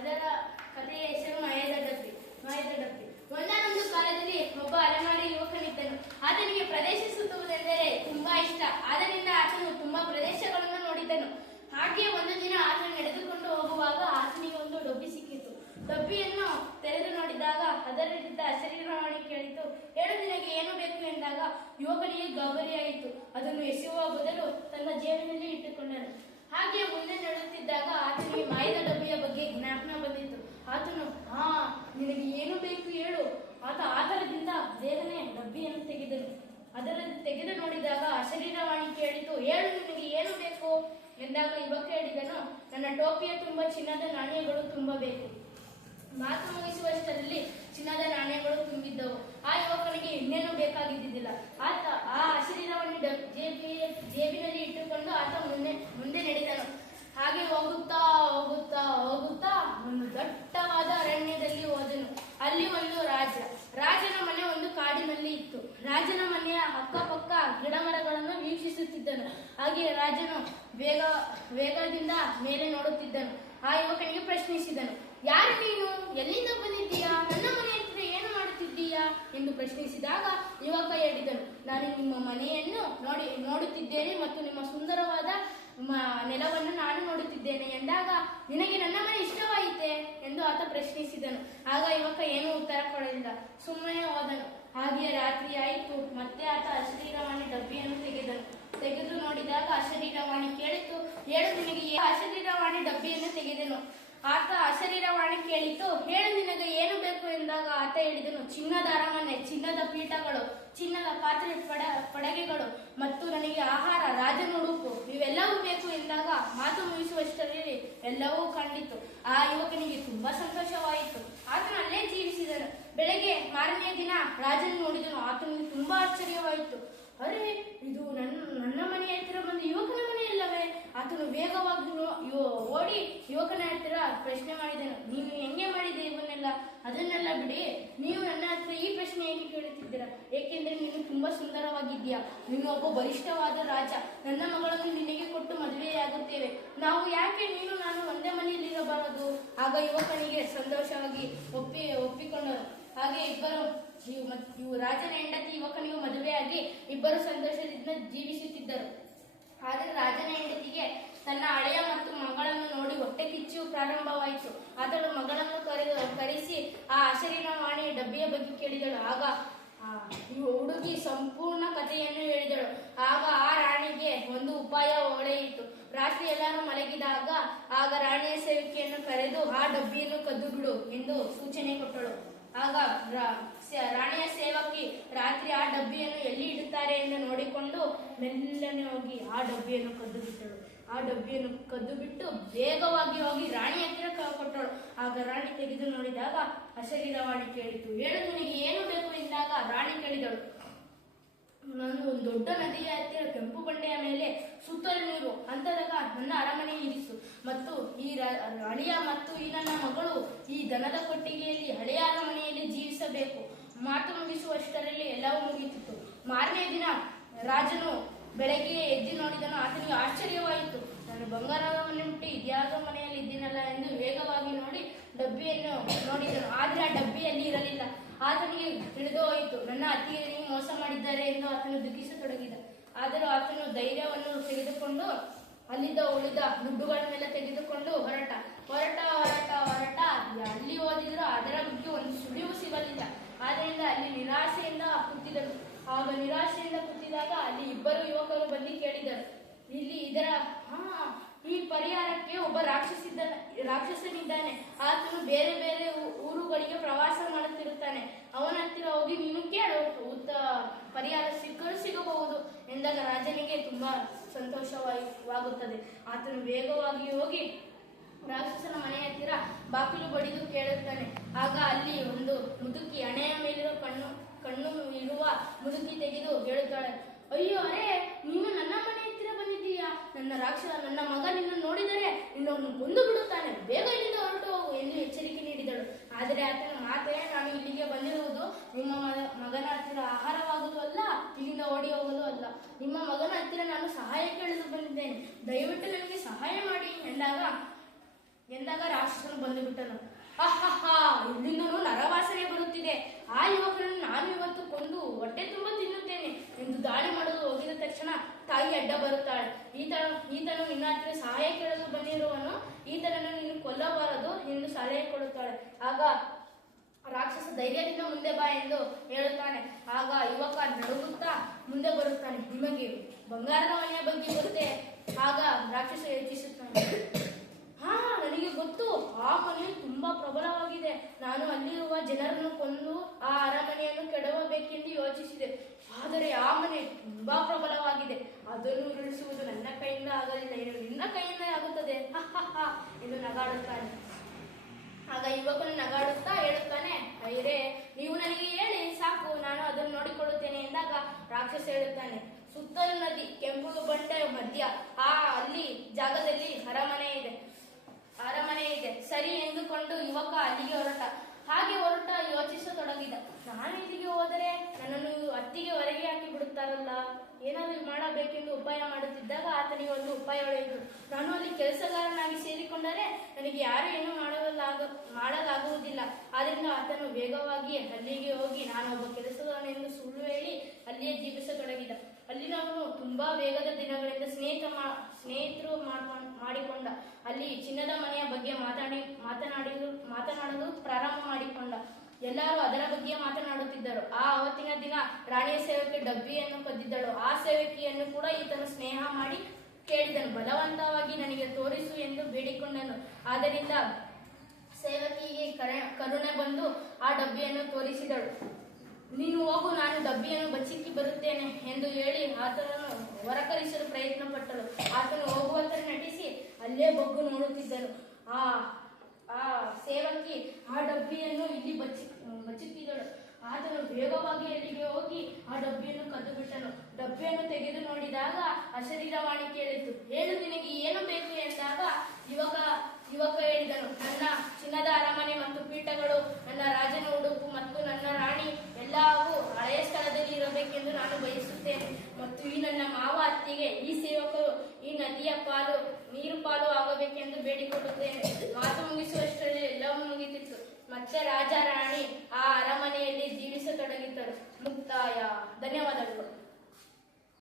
ಅದರ ಕಥೆಯ ಹೆಸರು ಮಾಯದ ಡಬ್ಬಿ ಮಾಯದ ಒಂದಾನೊಂದು ಕಾಲದಲ್ಲಿ ಒಬ್ಬ ಅಲೆಮಾರಿ ಯುವಕನಿದ್ದನು. ಆತನಿಗೆ ಪ್ರದೇಶ ಸುತ್ತುವುದೆಂದರೆ ತುಂಬಾ ಇಷ್ಟ. ಆದ್ದರಿಂದ ಆತನು ತುಂಬಾ ಪ್ರದೇಶಗಳನ್ನು ನೋಡಿದ್ದನು. ಹಾಗೆ ಒಂದು ದಿನ ಆತನು ನಡೆದುಕೊಂಡು ಹೋಗುವಾಗ ಆತನಿಗೆ ಒಂದು ಡಬ್ಬಿ ಸಿಕ್ಕಿತು. ಡಬ್ಬಿಯನ್ನು ತೆರೆದು ನೋಡಿದಾಗ ಅದರಲ್ಲಿದ್ದ ಶರೀರವಾಣಿ ಕೇಳಿತು. ಏಳು ದಿನಕ್ಕೆ ಏನು ಬೇಕು ಎಂದಾಗ ಯುವಕನಿಗೆ ಗಾಬರಿಯಾಯಿತು ಅದನ್ನು ಎಸೆಯುವ ಬದಲು ತನ್ನ ಜೇಬಿನಲ್ಲಿ ಹಾಗೆ ಮುಂದೆ ನಡೆಯುತ್ತಿದ್ದಾಗ ಆತನಿಗೆ ಮಾಯದ ಡಬ್ಬಿಯ ಬಗ್ಗೆ ಜ್ಞಾಪನ ಬಂದಿತ್ತು. ಆತನು, ಹಾ, ನಿನಗೆ ಏನು ಬೇಕು ಹೇಳು. ಆತ ಆತರದಿಂದ ಬೇಗನೆ ಡಬ್ಬಿಯನ್ನು ತೆಗೆದನು. ಅದರ ತೆಗೆದು ನೋಡಿದಾಗ ಶರೀರವಾಣಿ ಕೇಳಿತು, ಹೇಳು, ನಿನಗೆ ಏನು ಬೇಕು? ಎಂದಾಗ ಯುವಕ ಹೇಳಿದನು, ನನ್ನ ಟೋಪಿಯ ತುಂಬ ಚಿನ್ನದ ನಾಣ್ಯಗಳು ತುಂಬಾ ಬೇಕು. ಮಾತು ಮುಗಿಸುವಷ್ಟರಲ್ಲಿ ಚಿನ್ನದ ನಾಣ್ಯಗಳು ತುಂಬಿದ್ದವು. ಆ ಯುವಕನಿಗೆ ಇನ್ನೇನು ಬೇಕಾಗಿದ್ದಿದ್ದಿಲ್ಲ. ಆತ ಆ ಅಶರೀರವನ್ನು ಡಬ್- ಜೇಬಿ ಜೇಬಿನಲ್ಲಿ ಇಟ್ಟುಕೊಂಡು ಆತ ಮುಂದೆ ಮುಂದೆ ನಡೆದನು ಹಾಗೆ ಹೋಗುತ್ತಾ ಹೋಗುತ್ತಾ ಹೋಗುತ್ತಾ ಒಂದು ದಟ್ಟವಾದ ಅರಣ್ಯದಲ್ಲಿ ಹೋದನು. ಅಲ್ಲಿ ಒಂದು ರಾಜ. ರಾಜನ ಮನೆ ಒಂದು ಕಾಡಿನಲ್ಲಿ ಇತ್ತು. ರಾಜನ ಮನೆಯ ಅಕ್ಕಪಕ್ಕ ಗಿಡಮರಗಳನ್ನು ವೀಕ್ಷಿಸುತ್ತಿದ್ದನು. ಹಾಗೆ ರಾಜನು ವೇಗ ವೇಗದಿಂದ ಮೇಲೆ ನೋಡುತ್ತಿದ್ದನು. ಆ ಯುವಕನಿಗೆ ಪ್ರಶ್ನಿಸಿದನು, ಯಾರು ನೀನು? ಎಲ್ಲಿಂದ ಬಂದಿದ್ದೀಯಾ? ನನ್ನ ಮನೆ ಹತ್ರ ಏನು ಮಾಡುತ್ತಿದ್ದೀಯಾ? ಎಂದು ಪ್ರಶ್ನಿಸಿದಾಗ ಯುವಕ ಹೇಳಿದನು, ನಾನು ನಿಮ್ಮ ಮನೆಯನ್ನು ನೋಡಿ, ನೋಡುತ್ತಿದ್ದೇನೆ ಮತ್ತು ನಿಮ್ಮ ಸುಂದರವಾದ ನೆಲವನ್ನು ನಾನು ನೋಡುತ್ತಿದ್ದೇನೆ. ಎಂದಾಗ ನಿನಗೆ ನನ್ನ ಮನೆ ಇಷ್ಟವಾಯಿತೆ ಎಂದು ಆತ ಪ್ರಶ್ನಿಸಿದನು. ಆಗ ಯುವಕ ಏನೂ ಉತ್ತರ ಕೊಡಲಿಲ್ಲ. ಸುಮ್ಮನೆ ಹೋದನು. ಹಾಗೆಯೇ ರಾತ್ರಿ ಆಯಿತು. ಮತ್ತೆ ಆತ ಅಶರೀರವಾಣಿ ಡಬ್ಬಿಯನ್ನು ತೆಗೆದನು. ತೆಗೆದು ನೋಡಿದಾಗ ಅಶರೀರವಾಣಿ ಕೇಳಿತು. ಹೇಳು ನಿನಗೆ ಅಶರೀರವಾಣಿ ಡಬ್ಬಿಯನ್ನು ತೆಗೆದನು. ಆತ ಅಶರೀರವಾಣಿ ಕೇಳಿತು. ಹೇಳು ನಿನಗೆ ಏನು ಬೇಕು ಎಂದಾಗ ಆತ ಹೇಳಿದನು. ಚಿನ್ನದ ಅರಮನೆ, ಚಿನ್ನದ ಪೀಠಗಳು, ಚಿನ್ನದ ಪಾತ್ರೆ ಪಡ, ಪಡಗೆಗಳು ಮತ್ತು ನನಗೆ ಆಹಾರ ಇವೆಲ್ಲವೂ ಬೇಕು ಎಂದಾಗ ಮಾತು ಮುಗಿಸುವಷ್ಟರಲ್ಲಿ ಎಲ್ಲವೂ ಕಂಡಿತು ಆ ಯುವಕನಿಗೆ ತುಂಬಾ ಸಂತೋಷವಾಯಿತು. ಆತನು ಅಲ್ಲೇ ಜೀವಿಸಿದನು. ಬೆಳಗ್ಗೆ ಮಾರನೇ ದಿನ ರಾಜನು ನೋಡಿದನು ಆತನಿಗೆ ತುಂಬಾ ಆಶ್ಚರ್ಯವಾಯಿತು. ಅರೆ, ಇದು ನನ್ನ ನನ್ನ ಮನೆಯ ಹತ್ತಿರ ಬಂದು ಯುವಕನ ಮನೆಯಲ್ಲವೇ ಆತನು ವೇಗವಾಗಿ ಓಡಿ ಯುವಕನ ಹತ್ತಿರ ಪ್ರಶ್ನೆ ಮಾಡಿದನು. ನೀನು ಹೆಂಗೆ ಮಾಡಿದೆ ಇವನ್ನೆಲ್ಲ? ಅದನ್ನೆಲ್ಲ ಬಿಡಿ. ನೀವು ನನ್ನ ಹತ್ರ ಈ ಏಕೆ ಕೇಳುತ್ತಿದ್ದೀರಾ? ಏಕೆಂದರೆ ನೀನು ತುಂಬಾ ಸುಂದರವಾಗಿದ್ದೀಯಾ? ನೀನು ಒಬ್ಬ ಬಲಿಷ್ಠವಾದ ರಾಜ. ನನ್ನ ಮಗಳನ್ನು ನಿನಗೆ ಕೊಟ್ಟು ಮದುವೆಯಾಗುತ್ತೇವೆ. ನಾವು ಯಾಕೆ ನೀನು ನಾನು ಒಂದೇ ಮನೆಯಲ್ಲಿರಬಾರದು? ಆಗ ಯುವಕನಿಗೆ ಸಂತೋಷವಾಗಿ ಒಪ್ಪಿ, ಒಪ್ಪಿಕೊಂಡರು. ಹಾಗೆ ಇಬ್ಬರು, ಇವು ರಾಜನ ಹೆಂಡತಿ ಯುವಕನಿಗೂ ಮದುವೆಯಾಗಿ ಇಬ್ಬರು ಸಂತೋಷದಿಂದ ಜೀವಿಸುತ್ತಿದ್ದರು. ಆದರೆ ರಾಜನ ಹೆಂಡತಿಗೆ ತನ್ನ ಹಳೆಯ ಮತ್ತು ಮಗಳನ್ನು ನೋಡಿ ಹೊಟ್ಟೆ ಕಿಚ್ಚು ಪ್ರಾರಂಭವಾಯಿತು. ಆತಳು ಮಗಳನ್ನು ಕರೆದು, ಕರೆಸಿ ಆ ಹಸಿರಿನ ಡಬ್ಬಿಯ ಬಗ್ಗೆ ಕೇಳಿದಳು. ಆಗ ಹುಡುಗಿ ಸಂಪೂರ್ಣ ಕಥೆಯನ್ನು ಹೇಳಿದಳು. ಆಗ ಆ ರಾಣಿಗೆ ಒಂದು ಉಪಾಯ ಹೊಳೆಯಿತು. ರಾತ್ರಿ ಎಲ್ಲರೂ ಮಲಗಿದಾಗ, ಆಗ ರಾಣಿಯ ಸೇವಿಕೆಯನ್ನು ಕರೆದು, ಆ ಡಬ್ಬಿಯನ್ನು ಕದ್ದು ಬಿಡು ಎಂದು ಸೂಚನೆ ಕೊಟ್ಟಳು. ಆಗ ರಾಣಿಯ ಸೇವಕಿ ರಾತ್ರಿ ಆ ಡಬ್ಬಿಯನ್ನು ಎಲ್ಲಿ ಇಡುತ್ತಾರೆ ಎಂದು ನೋಡಿಕೊಂಡು ಮೆಲ್ಲನೆ ಹೋಗಿ ಆ ಡಬ್ಬಿಯನ್ನು ಕದ್ದು ಬಿಟ್ಟಳು. ಆ ಡಬ್ಬಿಯನ್ನು ಕದ್ದು ಬಿಟ್ಟು ವೇಗವಾಗಿ ಹೋಗಿ ರಾಣಿ ಹತ್ತಿರ ಕೊಟ್ಟಳು ಆಗ ರಾಣಿ ತೆಗೆದು ನೋಡಿದಾಗ ಅಶರೀರವಾಣಿ ಕೇಳಿತು. ಹೇಳು ನಿನಗೆ ಏನು ಬೇಕು? ಎಂದಾಗ ರಾಣಿ ಕೇಳಿದಳು. ನಾನು ಒಂದು ದೊಡ್ಡ ನದಿಯ ಹತ್ತಿರ ಕೆಂಪು ಬಂಡೆಯ ಮೇಲೆ ಸುತ್ತಲೂ ನೀರು. ಅಂತದಾಗ ನನ್ನ ಅರಮನೆ ಇರಿಸು. ಮತ್ತು ಈ ರಾಣಿಯ ಮತ್ತು ಈ ನನ್ನ ಮಗಳು ಈ ದನದ ಕೊಟ್ಟಿಗೆಯಲ್ಲಿ ಹಳೆಯ ಅರಮನೆಯಲ್ಲಿ ಜೀವಿಸಬೇಕು. ಮಾತು ಮುಗಿಸುವಷ್ಟರಲ್ಲಿ ಎಲ್ಲವೂ ಮುಗಿಯುತ್ತಿತ್ತು ಮಾರನೇ ದಿನ ರಾಜನು ಬೆಳಗ್ಗೆ ಎದ್ದು ನೋಡಿದನು. ಆತನಿಗೆ ಆಶ್ಚರ್ಯವಾಯಿತು. ನಾನು ಬಂಗಾರವನ್ನು ಮುಟ್ಟಿ ಇದ್ಯಾವುದೋ ಮನೆಯಲ್ಲಿ ಇದ್ದೀನಲ್ಲ ಎಂದು ವೇಗವಾಗಿ ನೋಡಿ ಡಬ್ಬಿಯನ್ನು ನೋಡಿದನು. ಆದರೆ ಆ ಡಬ್ಬಿಯಲ್ಲಿ ಇರಲಿಲ್ಲ ಆತನಿಗೆ ತಿಳಿದು ಹೋಯಿತು, ನನ್ನ ಅತ್ತಿಗೆಯರಿಗೆ ಮೋಸ ಮಾಡಿದ್ದಾರೆ ಎಂದು ಆತನು ದುಃಖಿಸತೊಡಗಿದ. ಆದರೂ ಆತನು ಧೈರ್ಯವನ್ನು ತೆಗೆದುಕೊಂಡು ಅಲ್ಲಿದ್ದ ಉಳಿದ ದುಡ್ಡುಗಳನ್ನೆಲ್ಲ ತೆಗೆದುಕೊಂಡು ಹೊರಟ. ಹೊರಟ ಹೊರಟ ಹೊರಟ. ಅಲ್ಲಿ ಓದಿದ್ರು ಅದರ ಬಗ್ಗೆ ಒಂದು ಸುಳಿವು ಸಿಗಲಿಲ್ಲ. ಆದ್ದರಿಂದ ಅಲ್ಲಿ ನಿರಾಶೆಯಿಂದ ಕೂತಿದರು ಆಗ ನಿರಾಶೆಯಿಂದ ಕೂತಿದಾಗ ಅಲ್ಲಿ ಇಬ್ಬರು ಯುವಕರು ಬಂದು ಕೇಳಿದರು. ಇಲ್ಲಿ ಇದರ, ಹಾ, ಈ ಪರಿಹಾರಕ್ಕೆ ಒಬ್ಬ ರಾಕ್ಷಸಿದ್ದಾನೆ, ರಾಕ್ಷಸನಿದ್ದಾನೆ. ಆತನು ಬೇರೆ ಬೇರೆ ಊರುಗಳಿಗೆ ಪ್ರವಾಸ ಮಾಡುತ್ತಿರುತ್ತಾನೆ. ಅವನ ಹತ್ತಿರ ಹೋಗಿ ನೀನು ಕೇಳು ಉತ್ತ ಪರಿಹಾರ ಸಿಕ್ಕಲು ಸಿಗಬಹುದು ಎಂದಾಗ ರಾಜನಿಗೆ ತುಂಬಾ ಸಂತೋಷವಾಗುತ್ತದೆ. ಆತನು ವೇಗವಾಗಿ ಹೋಗಿ ರಾಕ್ಷಸನ ಮನೆ ಹತ್ತಿರ ಬಾಗಿಲು ಬಡಿದು ಕೇಳುತ್ತಾನೆ. ಆಗ ಅಲ್ಲಿ ಒಂದು ಮುದುಕಿ ಹಣೆಯ ಮೇಲಿರುವ ಕಣ್ಣು ಕಣ್ಣು ಇರುವ ಮುದುಕಿ ತೆಗೆದು ಹೇಳುತ್ತಾಳೆ, ಅಯ್ಯೋ ಅರೆ ನೀನು ನನ್ನ ಮನೆ ನನ್ನ ರಾಕ್ಷಸ ನನ್ನ ಮಗ ನಿನ್ನ ನೋಡಿದರೆ ನಿನ್ನನ್ನು ಬಂದು ಬಿಡುತ್ತಾನೆ. ಬೇಗ ಇಲ್ಲಿಂದ ಹೊರಟು ಹೋಗು ಎಂದು ಎಚ್ಚರಿಕೆ ನೀಡಿದಳು. ಆದರೆ ಆತನ ಮಾತೇ ನಾನು ಇಲ್ಲಿಗೆ ಬಂದಿರುವುದು ನಿಮ್ಮ ಮಗನ ಹತ್ತಿರ ಆಹಾರವಾಗುವುದು ಅಲ್ಲ, ಇಲ್ಲಿಂದ ಓಡಿ ಹೋಗುವುದು ಅಲ್ಲ. ನಿಮ್ಮ ಮಗನ ಹತ್ತಿರ ನಾನು ಸಹಾಯ ಕೇಳಲು ಬಂದಿದ್ದೇನೆ. ದಯವಿಟ್ಟು ನನಗೆ ಸಹಾಯ ಮಾಡಿ ಎಂದಾಗ ಎಂದಾಗ ರಾಕ್ಷಸನು ಬಂದು ಬಿಟ್ಟನು. ಆಹಾಹಾ ಇಲ್ಲಿಂದನು ನರವಾಸನೆ ಬರುತ್ತಿದೆ. ಆ ಯುವಕನನ್ನು ನಾನು ಇವತ್ತು ಕೊಂದು ಹೊಟ್ಟೆ ತುಂಬ ತಿನ್ನುತ್ತೇನೆ ಎಂದು ದಾಳಿ ಮಾಡಲು ತಕ್ಷಣ ತಾಯಿ ಅಡ್ಡ ಬರುತ್ತಾಳೆ. ಈತನ ಈತನು ನಿನ್ನ ಸಹಾಯ ಕೇಳಲು ಬಂದಿರುವನು? ಈತನನ್ನು ನೀನು ಕೊಲ್ಲಬಾರದು ಎಂದು ಸಲಹೆ ಕೊಡುತ್ತಾಳೆ. ಆಗ ರಾಕ್ಷಸ ಧೈರ್ಯದಿಂದ ಮುಂದೆ ಬಾ ಎಂದು ಹೇಳುತ್ತಾನೆ. ಆಗ ಯುವಕ ನಡುಗುತ್ತಾ ಮುಂದೆ ಬರುತ್ತಾನೆ. ನಿಮಗೆ ಬಂಗಾರದ ಮನೆಯ ಬಗ್ಗೆ ಗೊತ್ತೇ? ಆಗ ರಾಕ್ಷಸ ಯೋಚಿಸುತ್ತಾನೆ ಹಾ, ನನಗೆ ಗೊತ್ತು. ಆ ಮನೆ ತುಂಬಾ ಪ್ರಬಲವಾಗಿದೆ. ನಾನು ಅಲ್ಲಿರುವ ಜನರನ್ನು ಕೊಂದು ಆ ಅರಮನೆಯನ್ನು ಕೆಡವಬೇಕೆಂದು ಯೋಚಿಸಿದೆ. ಆದರೆ ಆ ಮನೆ ತುಂಬಾ ಪ್ರಬಲವಾಗಿದೆ. ಅದನ್ನು ಉರುಳಿಸುವುದು ನನ್ನ ಕೈಯಿಂದ ಆಗಲಿಲ್ಲ. ಇದು ನಿನ್ನ ಕೈಯಿಂದ ಆಗುತ್ತದೆ. ಎಂದು ನಗಾಡುತ್ತಾನೆ. ಆಗ ಯುವಕನು ನಗಾಡುತ್ತಾ ಹೇಳುತ್ತಾನೆ, ಅಯ್ಯರೇ, ನೀವು ನನಗೆ ಹೇಳಿ, ಸಾಕು, ನಾನು ಅದನ್ನು ನೋಡಿಕೊಳ್ಳುತ್ತೇನೆ ಎಂದಾಗ ರಾಕ್ಷಸ ಹೇಳುತ್ತಾನೆ, ಸುತ್ತಲೂ ನದಿ ಕೆಂಪು ಬಂಡೆ ಮಧ್ಯ, ಆ, ಅಲ್ಲಿ ಜಾಗದಲ್ಲಿ ಅರಮನೆ ಇದೆ. ಅರಮನೆ ಇದೆ. ಸರಿ ಎಂದುಕೊಂಡು ಯುವಕ ಅಲ್ಲಿಗೆ ಹೊರಟ. ಹಾಗೆ ಹೊರಟ ಯೋಚಿಸತೊಡಗಿದ. ನಾನು ಇಲ್ಲಿಗೆ ಹೋದರೆ ನನ್ನನ್ನು ಅತ್ತಿಗೆ ಹೊರಗೆ ಹಾಕಿ ಬಿಡುತ್ತಾರಲ್ಲ? ಏನಾದರೂ ಮಾಡಬೇಕೆಂದು ಉಪಾಯ ಮಾಡುತ್ತಿದ್ದಾಗ ಆತನಿಗೆ ಒಂದು ಉಪಾಯ ನಾನು ಅಲ್ಲಿ ಕೆಲಸಗಾರನಾಗಿ ಸೇರಿಕೊಂಡರೆ ನನಗೆ ಯಾರು ಏನು ಮಾಡಲಾಗ, ಮಾಡಲಾಗುವುದಿಲ್ಲ. ಆದ್ದರಿಂದ ಆತನು ವೇಗವಾಗಿ ಅಲ್ಲಿಗೆ ಹೋಗಿ ನಾನು ಒಬ್ಬ ಕೆಲಸಗಾರನೆಂದು ಸುಳ್ಳು ಹೇಳಿ ಅಲ್ಲಿಯೇ ಜೀವಿಸತೊಡಗಿದ. ಅಲ್ಲಿನವನು ತುಂಬಾ ವೇಗದ ದಿನಗಳಿಂದ ಸ್ನೇಹಿತ ಮಾ ಸ್ನೇಹಿತರು ಮಾಡ್ಕೊಂಡ್. ಅಲ್ಲಿ ಚಿನ್ನದ ಮನೆಯ ಬಗ್ಗೆ ಮಾತಾಡಿ ಮಾತನಾಡಲು ಮಾತನಾಡಲು ಪ್ರಾರಂಭ ಮಾಡಿಕೊಂಡ. ಎಲ್ಲರೂ ಅದರ ಬಗ್ಗೆ ಮಾತನಾಡುತ್ತಿದ್ದರು. ಆ ಅವತ್ತಿನ ದಿನ ರಾಣಿಯ ಸೇವಕಿ ಡಬ್ಬಿಯನ್ನು ಕದ್ದಿದ್ದಳು. ಆ ಸೇವಕಿಯನ್ನು ಕೂಡ ಈತನು ಸ್ನೇಹ ಮಾಡಿ ಕೇಳಿದನು. ಬಲವಂತವಾಗಿ ನನಗೆ ತೋರಿಸು ಎಂದು ಬೇಡಿಕೊಂಡನು. ಆದ್ದರಿಂದ ಸೇವಕಿಗೆ ಕರೆ, ಕರುಣೆ ಬಂದು ಆ ಡಬ್ಬಿಯನ್ನು ತೋರಿಸಿದಳು. ನೀನು ಹೋಗು, ನಾನು ಡಬ್ಬಿಯನ್ನು ಬಚ್ಚಿಕ್ಕಿ ಬರುತ್ತೇನೆ ಎಂದು ಹೇಳಿ ಆತನನ್ನು ಹೊರಕರಿಸಲು ಪ್ರಯತ್ನ ಅಲ್ಲೇ ಬಗ್ಗು ನೋಡುತ್ತಿದ್ದರು ಆ ಆ ಸೇವಕಿ ಆ ಡಬ್ಬಿಯನ್ನು ಇಲ್ಲಿ ಬಚ್ಚಿ ಬಚ್ಚುತ್ತಿದ್ದಳು ಆತನು ವೇಗವಾಗಿ ಅಲ್ಲಿಗೆ ಹೋಗಿ ಆ ಡಬ್ಬಿಯನ್ನು ಕದ್ದು ಬಿಟ್ಟನು ಡಬ್ಬಿಯನ್ನು ತೆಗೆದು ನೋಡಿದಾಗ ಅಶರೀರವಾಣಿ ಕೇಳಿತು ಹೇಳು ನಿನಗೆ ಏನು ಬೇಕು? ಎಂದಾಗ ಯುವಕ ಯುವಕ ಹೇಳಿದನು, ನನ್ನ ಚಿನ್ನದ ಅರಮನೆ ಮತ್ತು ಪೀಠಗಳು ನನ್ನ ರಾಜನ ಉಡುಪು ಮತ್ತು ನನ್ನ ರಾಣಿ ಎಲ್ಲವೂ ಹಳೆಯ ಸ್ಥಳದಲ್ಲಿ ಇರಬೇಕೆಂದು ನಾನು ಬಯಸುತ್ತೇನೆ. ಮತ್ತು ಈ ನನ್ನ ಮಾವ ಅತ್ತಿಗೆ, ಈ ಸೇವಕರು ಈ ನದಿಯ ಪಾಲು, ನೀರು ಪಾಲು ಆಗಬೇಕೆಂದು ಬೇಡಿಕೊಳ್ಳುತ್ತೇನೆ. ಮಾತು ಮುಗಿಸುವಷ್ಟರಲ್ಲಿ ಎಲ್ಲವೂ ಮುಗಿತಿತ್ತು. ಮತ್ತೆ ರಾಜ, ರಾಣಿ ಆ ಅರಮನೆಯಲ್ಲಿ ಜೀವಿಸತೊಡಗಿದ್ದರು ಮುಕ್ತಾಯ. ಧನ್ಯವಾದಗಳು.